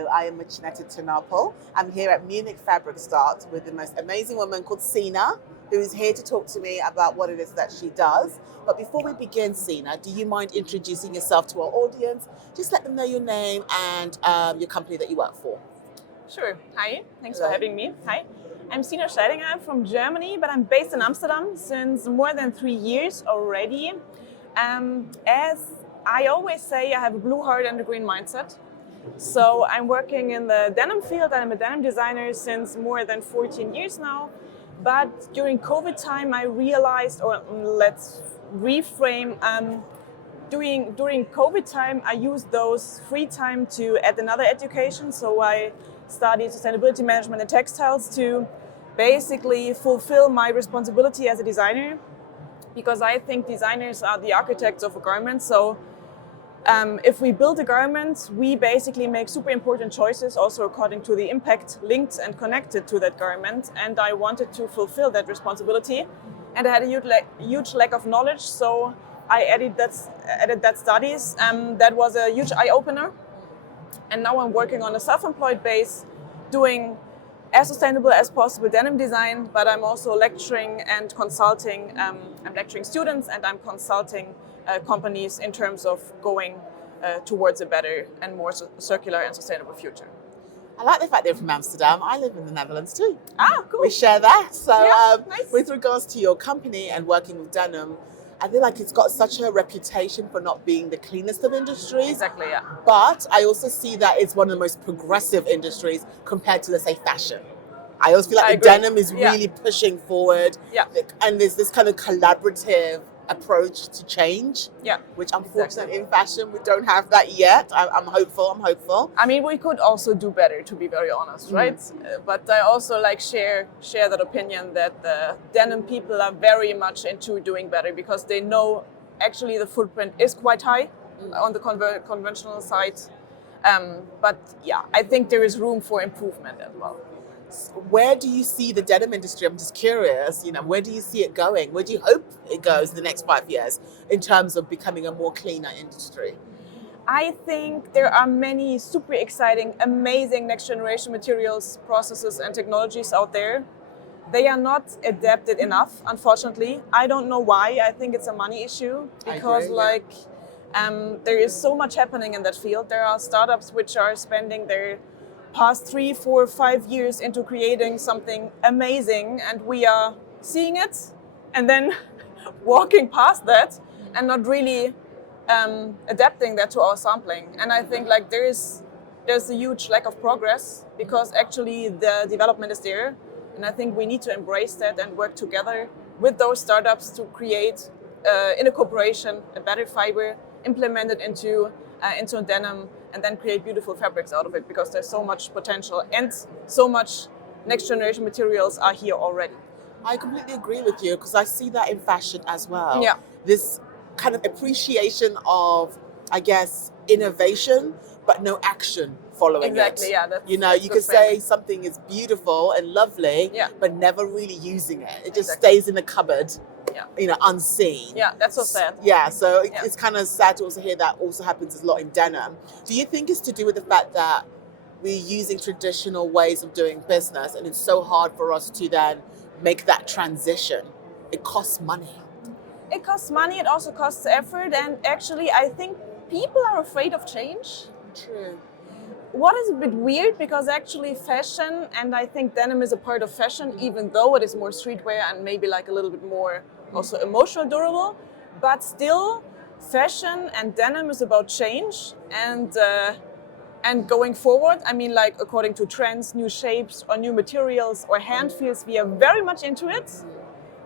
Hello, I am Muchaneta Napel. I'm here at Munich Fabric Start with the most amazing woman called Sina, who is here to talk to me about what it is that she does. But before we begin, Sina, do you mind introducing yourself to our audience? Just let them know your name and your company that you work for. Sure. Hi. Thanks Hello. for having me. Hi. I'm Sina Steidinger. I'm from Germany, but I'm based in Amsterdam since more than 3 years already. As I always say, I have a blue heart and a green mindset. So I'm working in the denim field. I'm a denim designer since more than 14 years now. But during COVID time, I realized, or let's reframe, during COVID time, I used those free time to add another education. So I studied sustainability management and textiles to basically fulfill my responsibility as a designer, because I think designers are the architects of a garment. So if we build a garment, we basically make super important choices also according to the impact linked and connected to that garment. And I wanted to fulfill that responsibility. And I had a huge lack of knowledge. So I added that studies. That was a huge eye-opener. And now I'm working on a self-employed base, doing as sustainable as possible denim design, but I'm also lecturing and consulting. I'm lecturing students and I'm consulting companies in terms of going towards a better and more circular and sustainable future. I like the fact they're from Amsterdam. I live in the Netherlands too. Ah, cool. We share that. So nice. With regards to your company and working with denim, I feel like it's got such a reputation for not being the cleanest of industries. Exactly, yeah. But I also see that it's one of the most progressive industries compared to, let's say, fashion. I always feel like the denim is really pushing forward. Yeah. And there's this kind of collaborative approach to change, which unfortunately in fashion we don't have that yet. I'm hopeful. I mean, we could also do better, to be very honest, right? But I also share that opinion that the denim people are very much into doing better, because they know actually the footprint is quite high on the conventional side. But yeah, I think there is room for improvement as well. Where do you see the denim industry? I'm just curious, where do you see it going? Where do you hope it goes in the next 5 years in terms of becoming a more cleaner industry? I think there are many super exciting, amazing next generation materials, processes and technologies out there. They are not adapted enough, unfortunately. I don't know why. I think it's a money issue, because there is so much happening in that field. There are startups which are spending their past 3, 4, 5 years into creating something amazing, and we are seeing it and then walking past that and not really adapting that to our sampling. And I think there's a huge lack of progress, because actually the development is there, and I think we need to embrace that and work together with those startups to create in a cooperation a better fiber, implement it into denim, and then create beautiful fabrics out of it, because there's so much potential and so much next generation materials are here already. I completely agree with you, because I see that in fashion as well. Yeah. This kind of appreciation of, I guess, innovation, but no action following it. Exactly, yeah. You could say something is beautiful and lovely, but never really using it. It just stays in the cupboard. Unseen. Yeah, that's so sad. Yeah, so it's kind of sad to also hear that also happens a lot in denim. Do you think it's to do with the fact that we're using traditional ways of doing business and it's so hard for us to then make that transition? It costs money. It costs money, it also costs effort, and actually I think people are afraid of change. True. What is a bit weird, because actually fashion, and I think denim is a part of fashion, even though it is more streetwear and maybe a little bit more also emotional durable, but still fashion and denim is about change and going forward. I mean, according to trends, new shapes or new materials or hand feels, we are very much into it.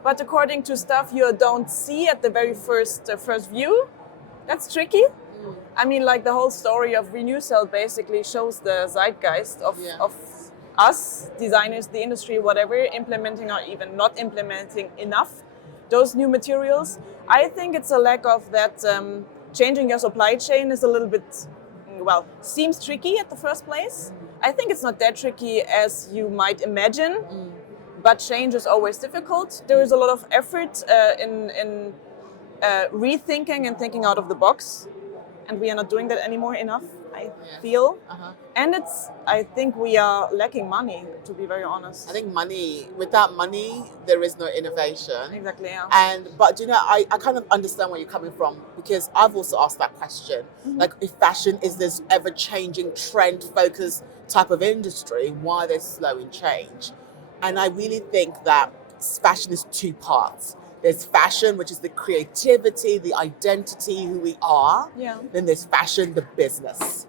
But according to stuff you don't see at the very first view, that's tricky. I mean, the whole story of Renewcell basically shows the zeitgeist of us, designers, the industry, whatever, implementing or even not implementing enough those new materials. I think it's a lack of that. Changing your supply chain is a little bit, seems tricky at the first place. I think it's not that tricky as you might imagine, but change is always difficult. There is a lot of effort in rethinking and thinking out of the box. And we are not doing that anymore enough. I Yeah. feel. Uh-huh. And I think we are lacking money, to be very honest. I think without money, there is no innovation. Exactly, yeah. But you know, I kind of understand where you're coming from, because I've also asked that question. Like, if fashion is this ever changing, trend focused type of industry, why they're slow in change? And I really think that fashion is two parts. There's fashion, which is the creativity, the identity, who we are. Yeah. Then there's fashion, the business.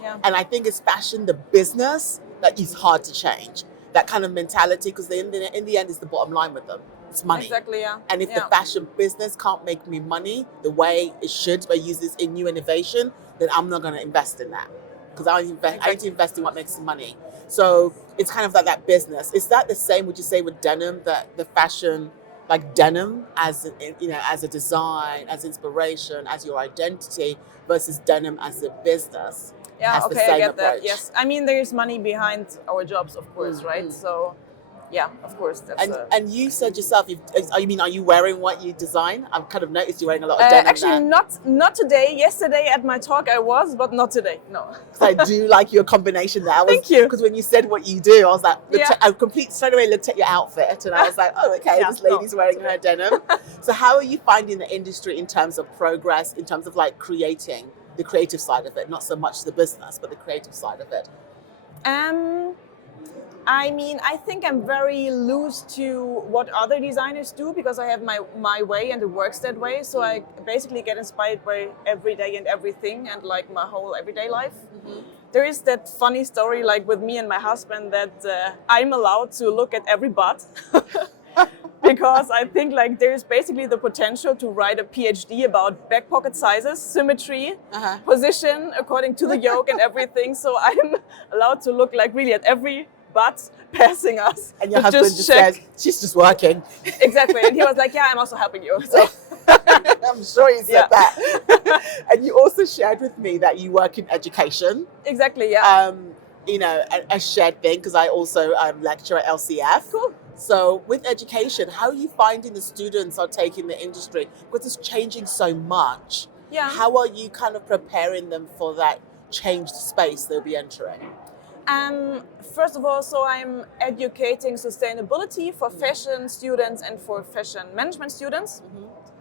Yeah. And I think it's fashion, the business, that is hard to change. That kind of mentality, because in the end, it's the bottom line with them. It's money. Exactly, yeah. And if the fashion business can't make me money the way it should, by use this in new innovation, then I'm not going to invest in that. Because I need to invest in what makes money. So it's kind of like that business. Is that the same, would you say, with denim, that the fashion, like denim as as a design, as inspiration, as your identity, versus denim as a business? Yeah, has the okay, same I get approach? that. Yes, I mean there's money behind our jobs, of course, right? So, yeah, of course. That's and you said yourself, are you wearing what you design? I've kind of noticed you're wearing a lot of denim. Actually, now. not today. Yesterday at my talk I was, but not today. No. I do like your combination there. Thank you. Because when you said what you do, I was like, Yeah. I straight away looked at your outfit, and I was like, oh, okay, Yeah, this lady's no, wearing not her denim. So how are you finding the industry in terms of progress, in terms of like creating the creative side of it, not so much the business, but the creative side of it? I mean, I think I'm very loose to what other designers do, because I have my way and it works that way. So I basically get inspired by every day and everything, and like my whole everyday life. There is that funny story, like with me and my husband, that I'm allowed to look at every butt. Because I think like there's basically the potential to write a PhD about back pocket sizes, symmetry, position according to the yoke and everything. So I'm allowed to look like really at every butt passing us. And your husband just says, she's just working. Exactly. And he was like, yeah, I'm also helping you. So I'm sure he said that. And you also shared with me that you work in education. Exactly, yeah. A shared thing, because I also lecture at LCF. Cool. So with education, how are you finding the students are taking the industry? Because it's changing so much. Yeah. How are you kind of preparing them for that changed space they'll be entering? First of all, so I'm educating sustainability for fashion students and for fashion management students.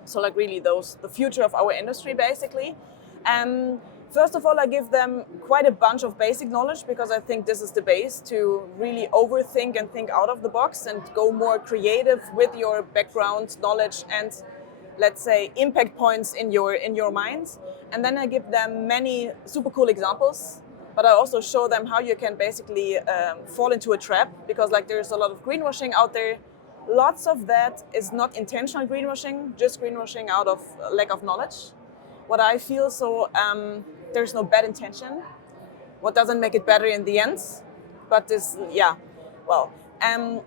So like really the future of our industry, basically. First of all, I give them quite a bunch of basic knowledge, because I think this is the base to really overthink and think out of the box and go more creative with your background knowledge and, let's say, impact points in your minds. And then I give them many super cool examples, but I also show them how you can basically fall into a trap, because like there's a lot of greenwashing out there. Lots of that is not intentional greenwashing, just greenwashing out of lack of knowledge. What I feel, so there's no bad intention. What doesn't make it better in the end? But this, yeah, well, and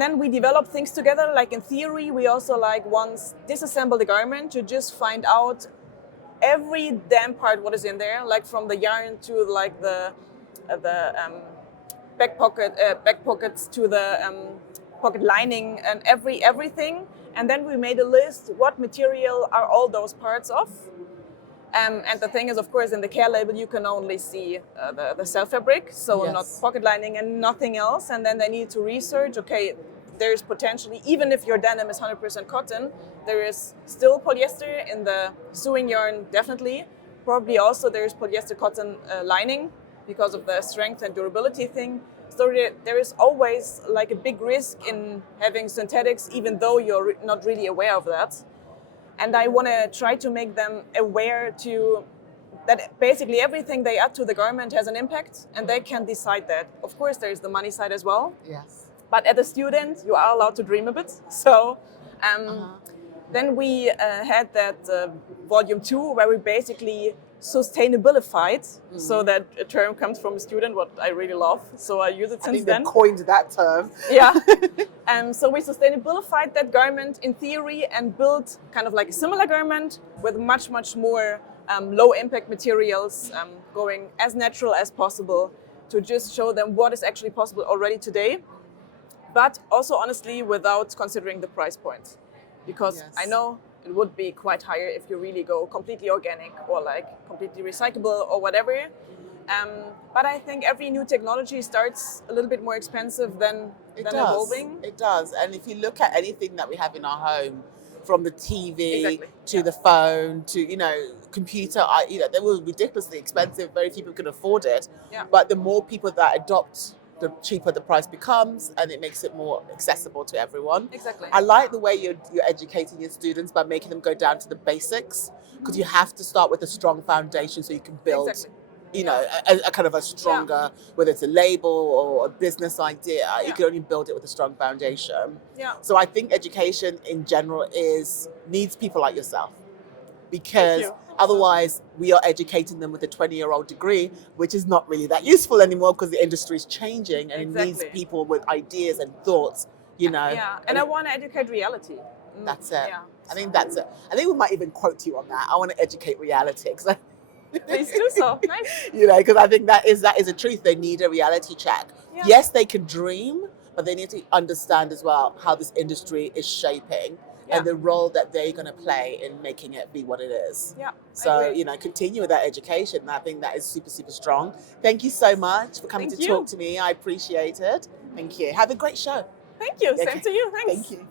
then we develop things together. Like in theory, we also like once disassemble the garment to just find out every damn part what is in there, like from the yarn to like the back pockets to the pocket lining and everything. And then we made a list, what material are all those parts of? And the thing is, of course, in the care label, you can only see the cell fabric, so not pocket lining and nothing else. And then they need to research, okay, there's potentially, even if your denim is 100% cotton, there is still polyester in the sewing yarn, definitely. Probably also there's polyester cotton lining because of the strength and durability thing. So there is always like a big risk in having synthetics, even though you're not really aware of that. And I want to try to make them aware that basically everything they add to the garment has an impact, and they can decide that. Of course, there is the money side as well. Yes. But as a student, you are allowed to dream a bit. So then we had that volume 2, where we basically sustainabilified. So that a term comes from a student, what I really love. So I use it since then. They've coined that term. Yeah. So we sustainabilified that garment in theory and built kind of like a similar garment with much, much more low impact materials, going as natural as possible to just show them what is actually possible already today. But also honestly, without considering the price point. Because I know it would be quite higher if you really go completely organic or like completely recyclable or whatever. But I think every new technology starts a little bit more expensive than evolving. It does. And if you look at anything that we have in our home, from the TV Exactly. to the phone to, computer, they were ridiculously expensive. Very few people can afford it. Yeah. But the more people that adopt, the cheaper the price becomes, and it makes it more accessible to everyone. Exactly. I like the way you're educating your students by making them go down to the basics, because you have to start with a strong foundation so you can build. Exactly. A kind of a stronger, whether it's a label or a business idea, you can only build it with a strong foundation. Yeah. So I think education in general needs people like yourself, because otherwise we are educating them with a 20-year-old degree, which is not really that useful anymore, because the industry is changing and it needs people with ideas and thoughts, Yeah, and I want to educate reality. That's it. Yeah. I think that's it. I think we might even quote you on that. I want to educate reality, because Please do so. Nice. because I think that is a truth. They need a reality check. Yeah. Yes, they can dream, but they need to understand as well how this industry is shaping and the role that they're going to play in making it be what it is. Yeah. So, continue with that education. I think that is super, super strong. Thank you so much for coming to talk to me. I appreciate it. Thank you. Have a great show. Thank you. Okay. Same to you. Thanks. Thank you.